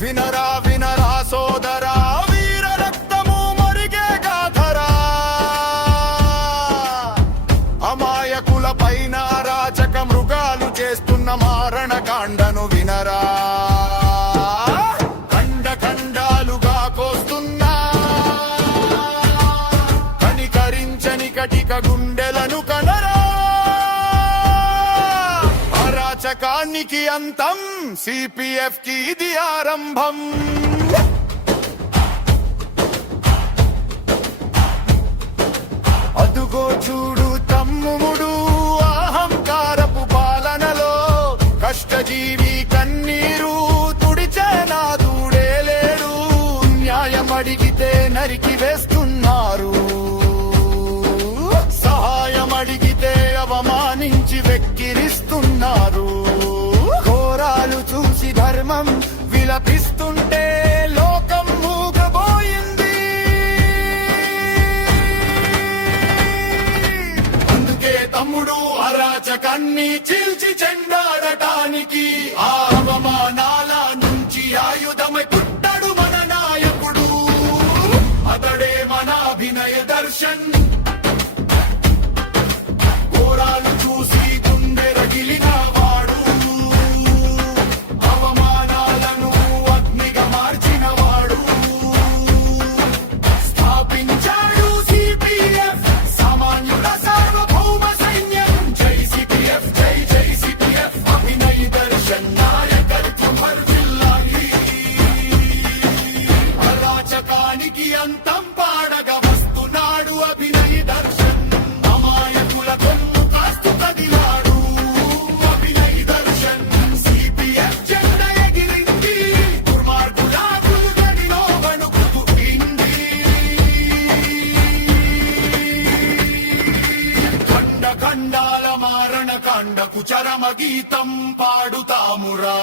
వినరా వినరా సోదరా వీర రక్తము మరిగే గాథరా అమాయకుల పైన రాచక మృగాలు చేస్తున్న మారణ కాండను వినరా ఖండ ఖండాలుగా కోస్తున్నా కనికరించని కటిక గుండెలను కనరా అరాచకానికి అంతం సిపిఎఫ్ కి ఇది ఆరంభం అదుగో చూడు తమ్ముడు అహంకారపు పాలనలో కష్టజీవి కన్నీరు తుడిచే నాదుడే లేడు న్యాయం అడిగితే నరికి వేస్తున్నారు సహాయం అడిగితే అవమానించి వెక్కిరిస్తున్నారు ఘోరాలు చూసి ధర్మం విలపిస్తుంటే లోకం మూగబోయింది అందుకే తమ్ముడు అరాచకాన్ని చీల్చి చెండాడటానికి ఆ అవమానాల నుంచి ఆయుధమై పుట్టాడు మన నాయకుడు అతడే మన అభినయ దర్శన్ ఘోరాలు చూసి గుండె రగిలిన వాడు అవమానాలను అగ్నిగా మార్చిన వాడు స్థాపించాడు సిపిఎఫ్ సామాన్యుల సార్వభౌమ సైన్యం జై సిపిఎఫ్ జై జై సిపిఎఫ్ అభినయ్ దర్శన్ నాయకత్వం వర్ధిల్లాలి అరాచకానికి అంతం పాడగా వస్తున్నాడు అభినయ్ దర్శన్ అమాయకుల కొన్ను కాస్తు కదిలాడు అభినయ్ దర్శన్ సిపిఎఫ్ జెండా ఎగిరింది దుర్మార్గుల గురుగడిలో వణుకుతుంది ఖండ ఖండాల మారణ కాండకు చరమ గీతం పాడుతామురా